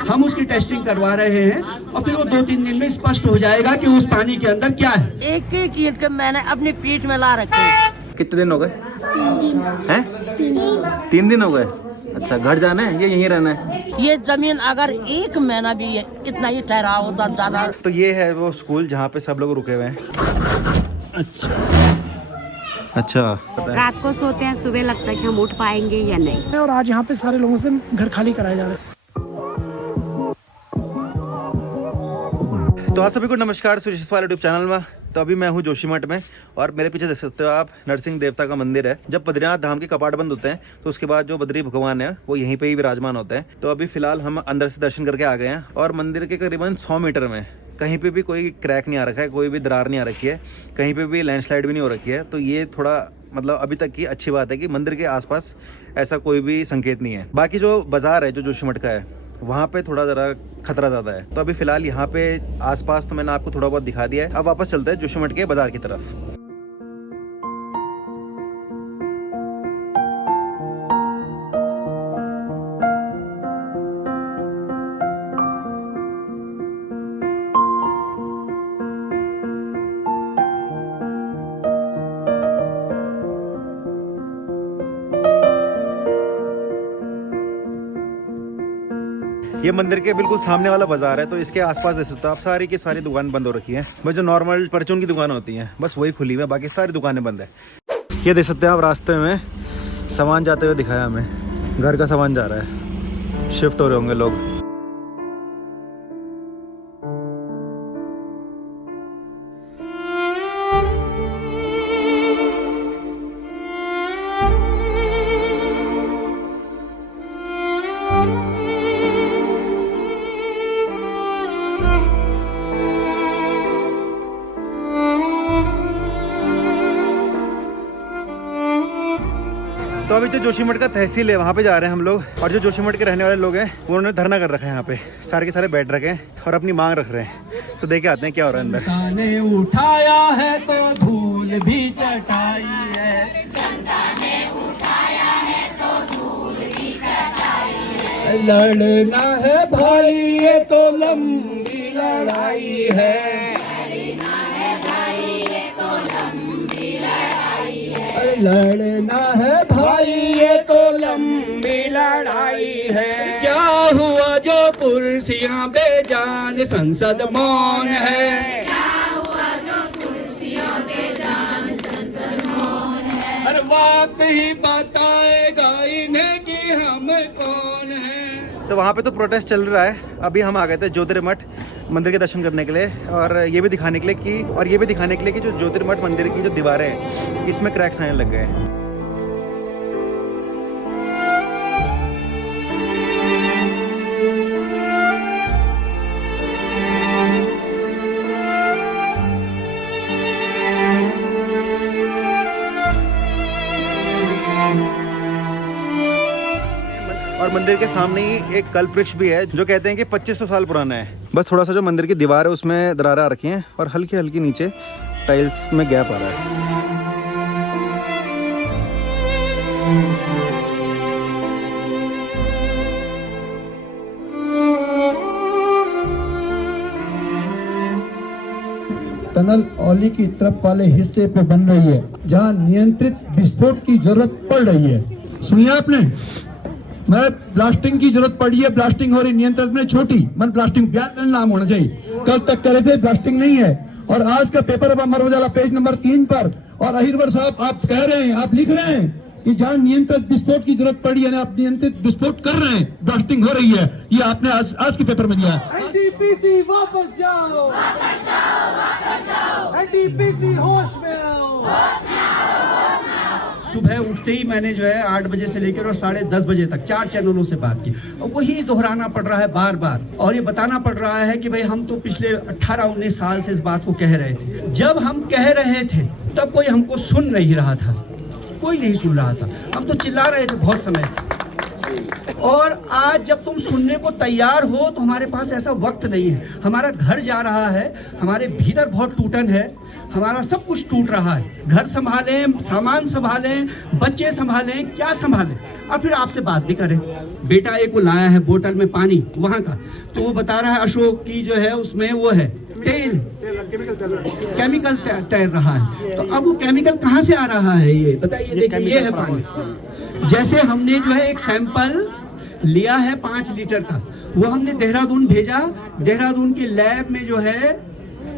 हम उसकी टेस्टिंग करवा रहे हैं और फिर वो 2-3 दिन में स्पष्ट हो जाएगा कि उस पानी के अंदर क्या है। एक एक ईंट के मैंने अपनी पीठ में ला रखे हैं। कितने दिन हो गए? 3 दिन हो गए। अच्छा, घर जाना है या यहीं रहना है? ये जमीन अगर 1 महीना भी इतना ही ठहराव होता ज्यादा। तो ये है वो स्कूल जहाँ पे सब लोग रुके हुए हैं। अच्छा, रात को सोते हैं, सुबह लगता है कि हम उठ पाएंगे या नहीं। और आज यहाँ पे सारे लोगों से घर खाली कराए जा रहे हैं। तो आप सभी को नमस्कार सुरेश वाले यूट्यूब चैनल में। तो अभी मैं हूँ जोशीमठ में और मेरे पीछे देख सकते हो आप नरसिंह देवता का मंदिर है। जब बद्रीनाथ धाम के कपाट बंद होते हैं तो उसके बाद जो बद्री भगवान है वो यहीं पे ही विराजमान होते हैं। तो अभी फिलहाल हम अंदर से दर्शन करके आ गए हैं और मंदिर के करीबन 100 मीटर में कहीं पे भी कोई क्रैक नहीं आ रखा है, कोई भी दरार नहीं आ रखी है, कहीं पे भी लैंडस्लाइड भी नहीं हो रखी है। तो ये थोड़ा मतलब अभी तक की अच्छी बात है कि मंदिर के आसपास ऐसा कोई भी संकेत नहीं है। बाकी जो बाजार है जो जोशीमठ का है वहाँ पे थोड़ा ज़रा खतरा ज़्यादा है। तो अभी फिलहाल यहाँ पे आसपास तो मैंने आपको थोड़ा बहुत दिखा दिया है। अब वापस चलते हैं जोशीमठ के बाजार की तरफ। ये मंदिर के बिल्कुल सामने वाला बाजार है। तो इसके आसपास देख सकते हो आप सारी की सारी दुकान बंद हो रखी है। बस जो नॉर्मल परचून की दुकान होती है बस वही खुली हुई है, बाकी सारी दुकानें बंद है। ये देख सकते हैं आप रास्ते में सामान जाते हुए दिखाया हमें, घर का सामान जा रहा है, शिफ्ट हो रहे होंगे लोग। तो अभी जो जोशीमठ का तहसील है वहाँ पे जा रहे हैं हम लोग। और जो जोशीमठ के रहने वाले लोग हैं उन्होंने धरना कर रखा है यहाँ पे, सारे के सारे बैठ रखे हैं और अपनी मांग रख रहे हैं। तो देख के आते हैं क्या हो रहा है अंदर। जनता ने उठाया है तो धूल भी चटाई है, जनता ने उठाया है तो धूल भी चटाई है। लड़ना है भाई ये तो लंबी लड़ाई है, लड़ना है भाई ये तो लंबी लड़ाई है, लड़ना है भाई ये तो लंबी लड़ाई है। क्या हुआ जो कुर्सियां बेजान संसद मौन है, क्या हुआ जो कुर्सियां बेजान संसद मौन है। अरे वक्त ही बताएगा इन्हें कि हम कौन है। तो वहाँ पे तो प्रोटेस्ट चल रहा है। अभी हम आ गए थे ज्योतिर्मठ मंदिर के दर्शन करने के लिए और ये भी दिखाने के लिए कि जो ज्योतिर्मठ मंदिर की जो दीवारें हैं इसमें क्रैक्स आने लग गए हैं। और मंदिर के सामने ही एक कल्प वृक्ष भी है जो कहते हैं कि 2500 साल पुराना है। बस थोड़ा सा जो मंदिर की दीवार है उसमें दरारें आ रखी हैं और हल्की हल्की नीचे टाइल्स में गैप आ रहा है। टनल औली की तरफ वाले हिस्से पे बन रही है जहां नियंत्रित विस्फोट की जरूरत पड़ रही है। सुनिए आपने, मैं ब्लास्टिंग की जरूरत पड़ी है, ब्लास्टिंग हो रही, नियंत्रण में छोटी मन ब्लास्टिंग ब्यान नाम होना चाहिए। कल तक करे थे ब्लास्टिंग नहीं है और आज का पेपर अब अमर उजाला पेज नंबर 3 पर और अहिरवर साहब आप कह रहे हैं, आप लिख रहे हैं कि जहां नियंत्रित विस्फोट की जरूरत पड़ी है आप नियंत्रित विस्फोट कर रहे हैं, ब्लास्टिंग हो रही है। ये आपने आज के पेपर में दिया है। एनटीपीसी वापस जाओ, वापस जाओ, वापस जाओ। एनटीपीसी होश में आओ। सुबह उठते ही मैंने जो है 8 बजे से लेकर और 10:30 बजे तक 4 चैनलों से बात की और वही दोहराना पड़ रहा है बार बार और ये बताना पड़ रहा है कि भाई हम तो पिछले 18-19 साल से इस बात को कह रहे थे। जब हम कह रहे थे तब कोई हमको सुन नहीं रहा था, कोई नहीं सुन रहा था। हम तो चिल्ला रहे थे बहुत समय से। और आज जब तुम सुनने को तैयार हो तो हमारे पास ऐसा वक्त नहीं है। हमारा घर जा रहा है, हमारे भीतर बहुत टूटन है, हमारा सब कुछ टूट रहा है। घर संभालें, सामान संभालें, बच्चे संभालें, क्या संभालें, और फिर आपसे बात भी करें। बेटा एक को लाया है बोतल में पानी वहाँ का, तो वो बता रहा है अशोक की जो है उसमें वो है तेल, केमिकल तैर रहा है। तो अब वो केमिकल कहाँ से आ रहा है ये बताइए। देखिए ये है पानी। जैसे हमने जो है एक सैंपल लिया है 5 लीटर का, वो हमने देहरादून भेजा। देहरादून की लैब में जो है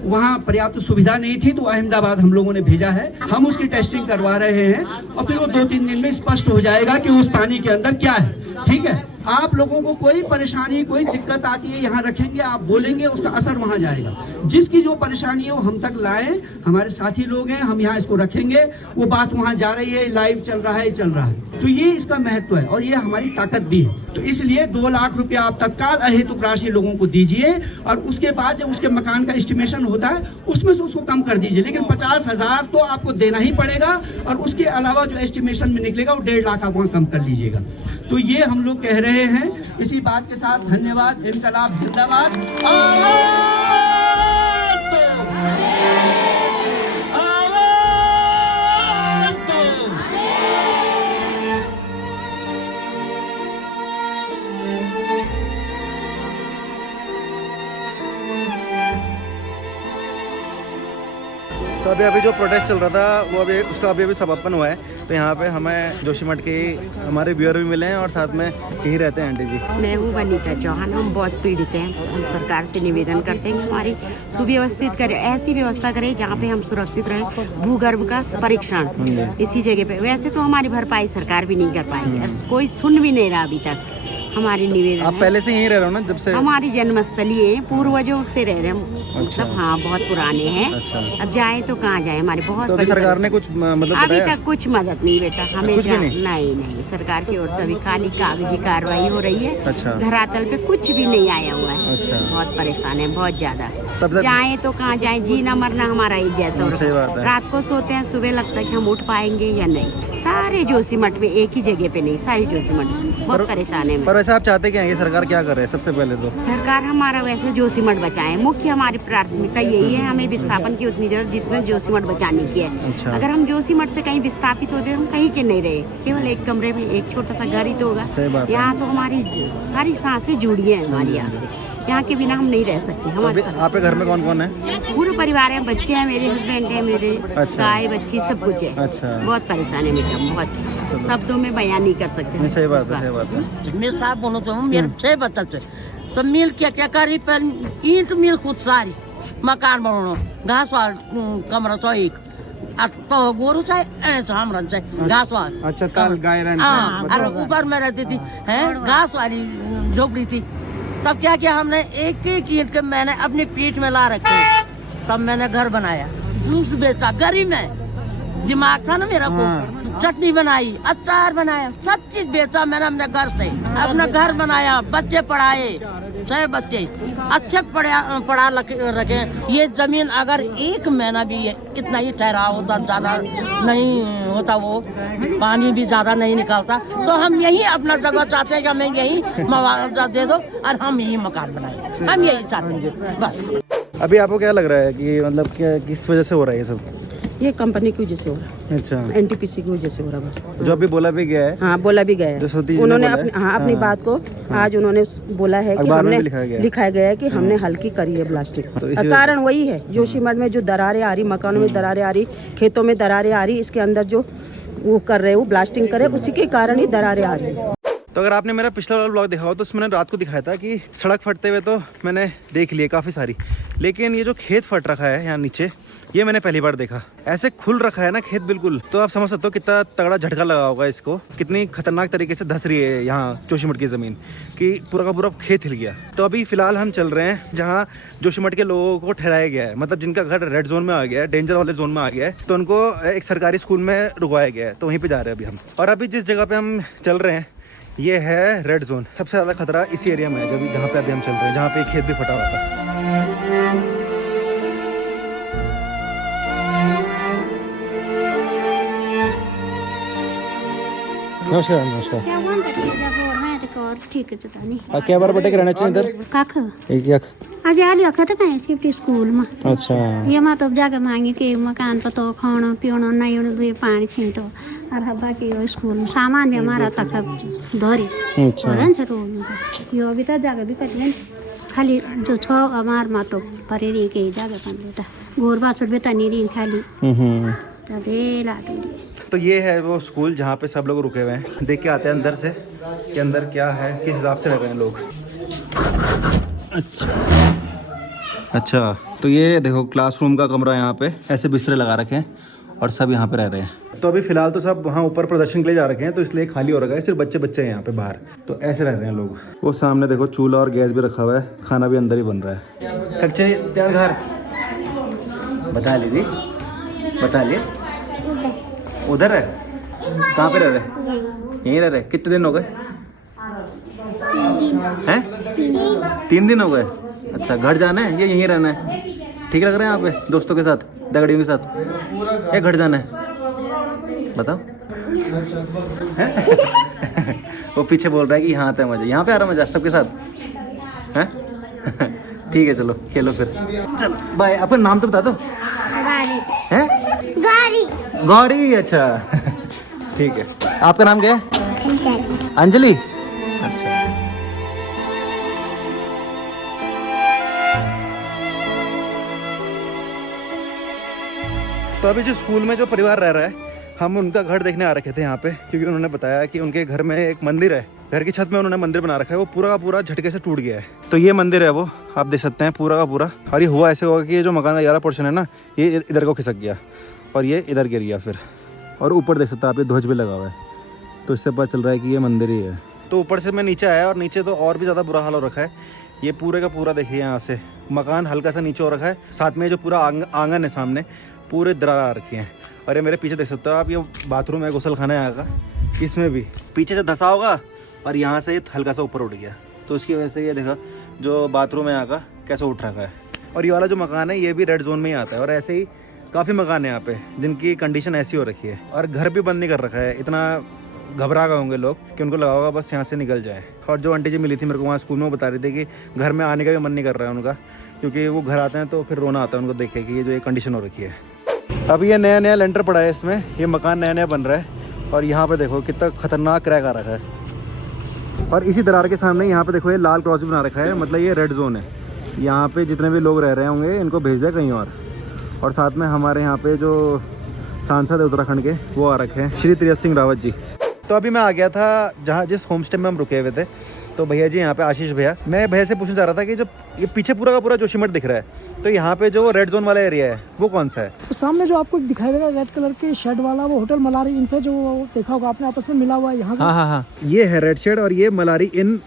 वहाँ पर्याप्त सुविधा नहीं थी, तो अहमदाबाद हम लोगों ने भेजा है। हम उसकी टेस्टिंग करवा रहे हैं और फिर वो 2-3 दिन में स्पष्ट हो जाएगा कि उस पानी के अंदर क्या है। ठीक है, आप लोगों को कोई परेशानी कोई दिक्कत आती है यहाँ रखेंगे, आप बोलेंगे, उसका असर वहाँ जाएगा। जिसकी जो परेशानी है वो हम तक लाएं, हमारे साथी लोग हैं, हम यहाँ इसको रखेंगे। वो बात वहाँ जा रही है, लाइव चल रहा है, तो ये इसका महत्व है और ये हमारी ताकत भी है। तो इसलिए 2 लाख रुपया आप तत्काल अहेतुक राशि लोगों को दीजिए और उसके बाद जब उसके मकान का एस्टिमेशन होता है उसमें से उसको कम कर दीजिए, लेकिन 50,000 तो आपको देना ही पड़ेगा और उसके अलावा जो एस्टिमेशन में निकलेगा वो 1.5 लाख आप वहाँ कम कर लीजिएगा। तो ये हम लोग कह रहे हैं। इसी बात के साथ धन्यवाद। इनकलाब जिंदाबाद। आवाज दो, आवाज दो। तो अभी जो प्रोटेस्ट चल रहा था वो उसका अभी समापन हुआ है। तो यहाँ पे हमें जोशीमठ के हमारे व्यूअर भी मिले हैं और साथ में यही रहते हैं आंटी जी। मैं हूँ वनीता चौहान। हम बहुत पीड़ित हैं। हम सरकार से निवेदन करते हैं कि हमारी सुव्यवस्थित करे, ऐसी व्यवस्था करे जहाँ पे हम सुरक्षित रहें। भूगर्भ का परीक्षण इसी जगह पे, वैसे तो हमारी भरपाई सरकार भी नहीं कर पाएगी, कोई सुन भी नहीं रहा अभी तक हमारी निवेदन। आप पहले से यहीं रह रहे हो ना? जब से हमारी जन्मस्थली है, पूर्वजों से रह रहे हैं। मतलब हाँ बहुत पुराने हैं। अच्छा। अब जाए तो कहाँ जाए, हमारी बहुत तो बड़ी सरकार ने कुछ मतलब अभी बताया? तक कुछ मदद नहीं बेटा हमें। कुछ भी नहीं? नहीं, सरकार की ओर से अभी खाली कागजी कार्रवाई हो रही है। अच्छा। धरातल पे कुछ भी नहीं आया हुआ है। अच्छा। बहुत परेशान है, बहुत ज्यादा। तब तक जाए तो कहाँ जाए, जीना मरना हमारा एक जैसा हो सही रहा बात है। है। रात को सोते हैं, सुबह लगता है कि हम उठ पाएंगे या नहीं। सारे जोशीमठ में एक ही जगह पे नहीं, सारी जोशीमठ में बहुत परेशान है। पर वैसे आप चाहते क्या है सरकार क्या कर रहे हैं? सबसे पहले तो सरकार हमारा वैसे जोशीमठ बचाए, मुख्य हमारी प्राथमिकता यही है। हमें विस्थापन की उतनी जरूरत जितना जोशीमठ बचाने की है। अच्छा। अगर हम जोशीमठ से कहीं विस्थापित होते हम कहीं के नहीं रहे, केवल एक कमरे में एक छोटा सा घर ही तो होगा। सही बात है। यहाँ तो हमारी सारी सांसें जुड़ी है हमारी यहाँ से, यहाँ के बिना हम नहीं रह सकते। हमारे साथ आपके घर में कौन कौन है? पूरा परिवार है, बच्चे हैं, मेरे हस्बैंड है, मेरे अच्छा। गाय बच्ची सब कुछ है। अच्छा। बहुत परेशान है बेटा, बहुत शब्दों में बयान नहीं कर सकते। सही बात है, सही बात है। मैं साहब बोलो तो मेरे 6 बच्चे थे, तो मिल क्या करी पर ईंट मिल खुद सारी मकान बनानो घास वाल कमरा तो एक तो गोरू चाहे हमरा चाहे घास वाल। अच्छा, काल गाय और ऊपर में रहती थी है घास वाली झोपड़ी थी। तब क्या किया हमने, एक ईंट के मैंने अपनी पीठ में ला रखे, तब मैंने घर बनाया, जूस बेचा, गरीब में दिमाग था ना मेरा को। चटनी बनाई, अचार बनाया, सब चीज बेचा मैंने अपने घर से, अपना घर बनाया, बच्चे पढ़ाए, 6 बच्चे अच्छे पढ़ा रखे। ये जमीन अगर 1 महीना भी इतना ही ठहराव होता, ज्यादा नहीं होता, वो पानी भी ज्यादा नहीं निकालता, तो हम यही अपना जगह चाहते हैं कि हमें यही मुआवजा दे दो और हम यही मकान बनाए, हम यही चाहते हैं बस। अभी आपको क्या लग रहा है कि मतलब क्या किस वजह से हो रहा है ये सब? ये कंपनी की वजह से हो रहा है। अच्छा। NTPC की वजह से हो रहा है बस। जो अभी बोला भी गया है। हाँ बोला भी गया है। जो सतीश ने उन्होंने बोला है। अपनी बात को आज उन्होंने बोला है कि अखबार में हमने भी लिखाया गया है कि हमने हल्की करी है प्लास्टिक। तो इसी कारण वही है, जोशीमठ में जो दरारें आ रही, मकानों में दरारें आ रही, खेतों में दरारें आ रही, इसके अंदर जो वो कर रहे हैं, वो ब्लास्टिंग करे, उसी के कारण ही दरारें आ रही है। तो अगर आपने मेरा पिछला वाला ब्लॉग देखा हो तो उसमें मैंने रात को दिखाया था कि सड़क फटते हुए तो मैंने देख लिए काफ़ी सारी, लेकिन ये जो खेत फट रखा है यहाँ नीचे, ये मैंने पहली बार देखा। ऐसे खुल रखा है ना खेत बिल्कुल, तो आप समझ सकते हो कितना तगड़ा झटका लगा होगा इसको, कितनी खतरनाक तरीके से धस रही है यहाँ जोशीमठ की ज़मीन, कि पूरा का पूरा खेत हिल गया। तो अभी फिलहाल हम चल रहे हैं जहाँ जोशीमठ के लोगों को ठहराया गया है, मतलब जिनका घर रेड जोन में आ गया है, डेंजर वाले जोन में आ गया है, तो उनको एक सरकारी स्कूल में रुकवाया गया है, तो वहीं पर जा रहे हैं अभी हम। और अभी जिस जगह पर हम चल रहे हैं ये है रेड जोन। सबसे ज़्यादा खतरा इसी एरिया में है, जहाँ पे अभी हम चल रहे हैं, जहाँ पे खेत भी फटा हुआ था। नमस्कार नमस्कार। और ठीक है चटानी क्या बार बटे रहना चाहिए इधर कख एक एक आज आली अखत कहीं सिफ्टी स्कूल में अच्छा ये मां तो जाके मांगी के मकान पर तो खाना पीना नहीं उन दुई पानी छींटो और हब्बा के यो स्कूल में सामान भी हमारा तक धरी अच्छा और छ रोड यो भी तो जाके भी कटिए खाली जो छ हमार मा तो परेरी के जाके kan बेटा गोरबा सुर बेटा नीरी खाली तबे लाटू तो ये है वो स्कूल जहाँ पे सब लोग रुके हुए हैं। देख के आते हैं अंदर से कि अंदर क्या है, किस हिसाब से रह रहे हैं लोग। अच्छा तो ये देखो क्लासरूम का कमरा, यहाँ पे ऐसे बिस्तरे लगा रखे हैं और सब यहाँ पे रह रहे हैं। तो अभी फिलहाल तो सब वहाँ ऊपर प्रदर्शन के लिए जा रखे हैं, तो इसलिए खाली हो रखा है, सिर्फ बच्चे बच्चे हैं यहाँ पे बाहर। तो ऐसे रह रहे हैं लोग। वो सामने देखो चूल्हा और गैस भी रखा हुआ है, खाना भी अंदर ही बन रहा है। कच्चे तैयार घर बता ली थी, बता लिए उधर है। कहाँ पे रह रहे? यहीं रह रहे। कितने दिन हो गए हैं? 3 दिन हो गए। अच्छा घर जाना है या यहीं रहना है? ठीक लग रहा है यहाँ पे दोस्तों के साथ, दगड़ियों के साथ, या घर जाना है? बताओ। वो पीछे बोल रहा है कि यहाँ आता है मजा, यहाँ पे आ रहा मजा सबके साथ हैं? ठीक है चलो खेलो फिर, चलो बाय। अपना नाम तो बता दो। हैं? गौरी। अच्छा ठीक है। आपका नाम क्या है? अंजलि। अच्छा तो अभी जो स्कूल में जो परिवार रह रहा है, हम उनका घर देखने आ रखे थे यहाँ पे, क्योंकि उन्होंने बताया कि उनके घर में एक मंदिर है, घर की छत में उन्होंने मंदिर बना रखा है, वो पूरा का पूरा झटके से टूट गया है। तो ये मंदिर है वो, आप देख सकते हैं पूरा का पूरा। और ये हुआ ऐसे होगा कि ये जो मकान का 11 पोर्शन है ना, ये इधर को खिसक गया और ये इधर गिर गया फिर। और ऊपर देख सकते हैं आप, ये ध्वज भी लगा हुआ है, तो इससे पता चल रहा है कि ये मंदिर ही है। तो ऊपर से मैं नीचे आया और नीचे तो और भी ज़्यादा बुरा हाल हो रखा है। ये पूरे का पूरा देखिए, यहाँ से मकान हल्का सा नीचे हो रखा है, साथ में जो पूरा आंगन है सामने, पूरे दरार आ रखी हैं। और ये मेरे पीछे देख सकते हो आप, ये बाथरूम है, गुसलखाना है यहाँ का, इसमें भी पीछे से धंसा होगा और यहाँ से हल्का सा ऊपर उठ गया, तो उसकी वजह से ये देखा जो बाथरूम है यहाँ का कैसे उठ रखा है। और ये वाला जो मकान है ये भी रेड जोन में ही आता है। और ऐसे ही काफ़ी मकान है यहाँ पे जिनकी कंडीशन ऐसी हो रखी है, और घर भी बंद नहीं कर रखा है। इतना घबरा गए होंगे लोग कि उनको लगा होगा बस यहाँ से निकल जाए। और जो आंटी जी मिली थी मेरे को वहाँ स्कूल में, वो बता रही थी कि घर में आने का भी मन नहीं कर रहा है उनका, क्योंकि वो घर आते हैं तो फिर रोना आता है उनको देख के कि ये जो ये कंडीशन हो रखी है। अभी ये नया नया लेंटर पड़ा है इसमें, ये मकान नया नया बन रहा है। और यहाँ पे देखो कितना खतरनाक क्रैक आ रखा है। और इसी दरार के सामने यहाँ पे देखो ये लाल क्रॉस भी बना रखा है, मतलब ये रेड जोन है। यहाँ पे जितने भी लोग रह रहे होंगे इनको भेज दिया कहीं और साथ में हमारे यहाँ पे जो सांसद है उत्तराखंड के, वो आ रखे हैं, श्री तीरथ सिंह रावत जी। तो अभी मैं आ गया था जहाँ जिस होम स्टे में हम रुके हुए थे, तो भैया जी यहाँ पे आशीष भैया, मैं भैया से पूछना चाह रहा था कि जब ये पीछे पूरा का पूरा जोशीमठ दिख रहा है, तो यहाँ पे जो रेड जोन वाला एरिया है वो कौन सा है? तो सामने जो आपको दिखाई दे रहा है रेड कलर के शेड वाला, वो होटल मलारी इन थे, जो देखा होगा आपने आपस में मिला हुआ है यहाँ से। हाँ, ये है रेड शेड और ये मलारी इन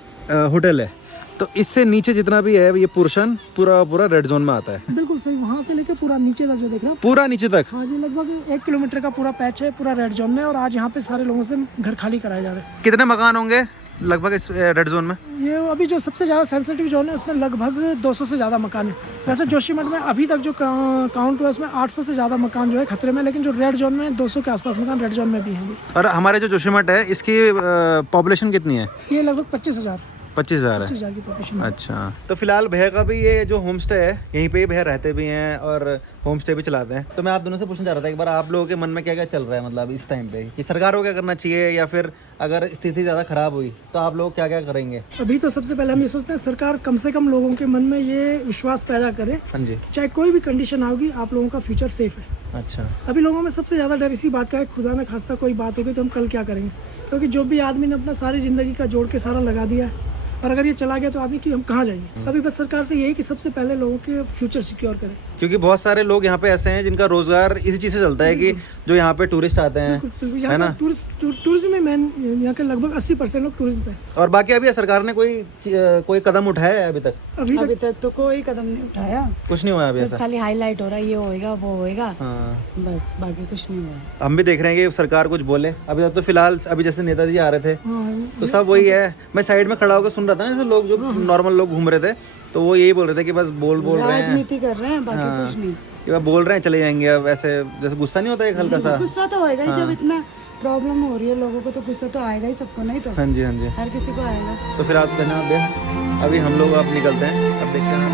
होटल है। तो इससे नीचे जितना भी है ये पोर्शन पूरा पूरा रेड जोन में आता है। बिल्कुल सही, वहाँ से लेके पूरा नीचे तक जो देख रहे हैं, पूरा नीचे तक। हाँ जी, लगभग 1 किलोमीटर का पूरा पैच है पूरा रेड जोन में। और आज यहाँ पे सारे लोगों से घर खाली कराए जा रहे हैं। कितने मकान होंगे लगभग इस रेड जोन में? ये अभी जो सबसे ज़्यादा सेंसिटिव जोन है उसमें लगभग 200 से ज़्यादा मकान है। वैसे जोशीमठ में अभी तक जो काउंट हुआ उसमें 800 से ज़्यादा मकान जो है खतरे में, लेकिन जो रेड जोन में 200 के आसपास मकान रेड जोन में भी हैं। और हमारे जो जोशीमठ है इसकी पॉपुलेशन कितनी है? ये लगभग 25,000 है। की पॉपुलेशन। अच्छा, तो फिलहाल भैया का भी ये जो होम स्टे है यहीं पे ही भैया रहते भी हैं और होम स्टे भी चलाते हैं। तो मैं आप दोनों से पूछना चाह रहा था एक बार, आप लोगों के मन में क्या क्या चल रहा है, मतलब इस टाइम पे कि सरकार को क्या करना चाहिए, या फिर अगर स्थिति ज़्यादा खराब हुई तो आप लोग क्या क्या करेंगे? अभी तो सबसे पहले हम ये सोचते हैं सरकार कम से कम लोगों के मन में ये विश्वास पैदा करे, हाँ जी, चाहे कोई भी कंडीशन आओगी आप लोगों का फ्यूचर सेफ है। अच्छा, अभी लोगों में सबसे ज्यादा डर इसी बात का है, खुदा न खास्ता कोई बात होगी तो हम कल क्या करेंगे, क्योंकि जो भी आदमी ने अपना सारी जिंदगी का जोड़ के सारा लगा दिया है, और अगर ये चला गया तो आदमी की हम कहाँ जाएंगे। अभी बस सरकार से यही कि सबसे पहले लोगों के फ्यूचर सिक्योर करें, क्योंकि बहुत सारे लोग यहाँ पे ऐसे हैं जिनका रोजगार इसी चीज से चलता है कि जो यहाँ पे टूरिस्ट आते हैं, है ना? टूरिज्म में मैन यहाँ के लगभग 80% लोग टूरिज्म पे। और बाकी अभी सरकार ने कोई कदम उठाया है अभी तक? अभी तक तो कोई कदम नहीं उठाया, कुछ नहीं हुआ अभी ऐसा। खाली हाईलाइट हो रहा है, ये होएगा वो होएगा, हाँ, बस बाकी कुछ नहीं हुआ। हम भी देख रहे हैं कि सरकार कुछ बोले। अभी तक तो फिलहाल अभी जैसे नेताजी आ रहे थे तो सब वही है। मैं साइड में खड़ा होकर सुन रहा था ना, जैसे लोग जो नॉर्मल लोग घूम रहे थे, तो वो यही बोल रहे थे कि बस बोल रहे हैं, राजनीति कर रहे हैं, बाकी कुछ नहीं। ये बात बोल रहे हैं चले जाएंगे, अब ऐसे जैसे गुस्सा नहीं होता एक हल्का सा? गुस्सा तो होएगा ही, जब इतना प्रॉब्लम हो रही है लोगों को तो गुस्सा तो आएगा ही सबको, नहीं तो हाँ जी हाँ जी। हर किसी को आएगा। तो फिर आप कहना अभी हम लोग अब निकलते हैं, अब देखते हैं।